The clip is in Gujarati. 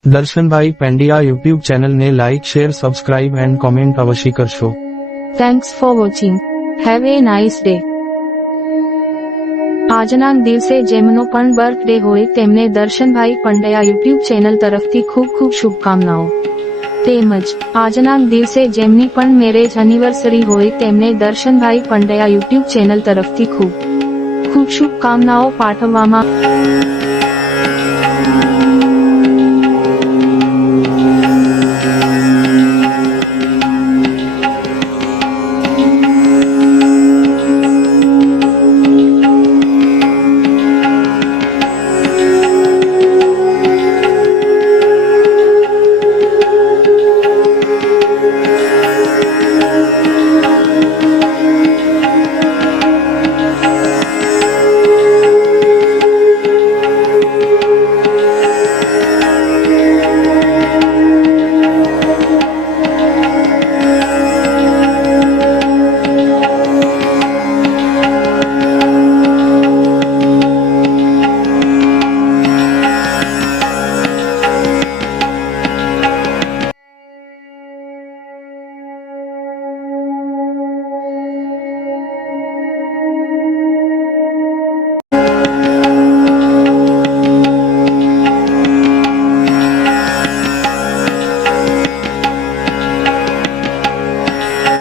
દર્શનભાઈ પેંડિયા યુટ્યુબ ચેનલને like share subscribe and comment અવશ્ય કરશો. Thanks for watching. Have a nice day. આજના દિવસે જેમનો પણ બર્થડે હોય તેમને દર્શનભાઈ પંડ્યા યુટ્યુબ ચેનલ તરફથી ખૂબ ખૂબ શુભકામનાઓ. તેમજ આજના દિવસે જેમની પણ મેરેજ એનિવર્સરી હોય તેમને દર્શનભાઈ પંડ્યા યુટ્યુબ ચેનલ તરફથી ખૂબ ખૂબ શુભકામનાઓ પાઠવવામાં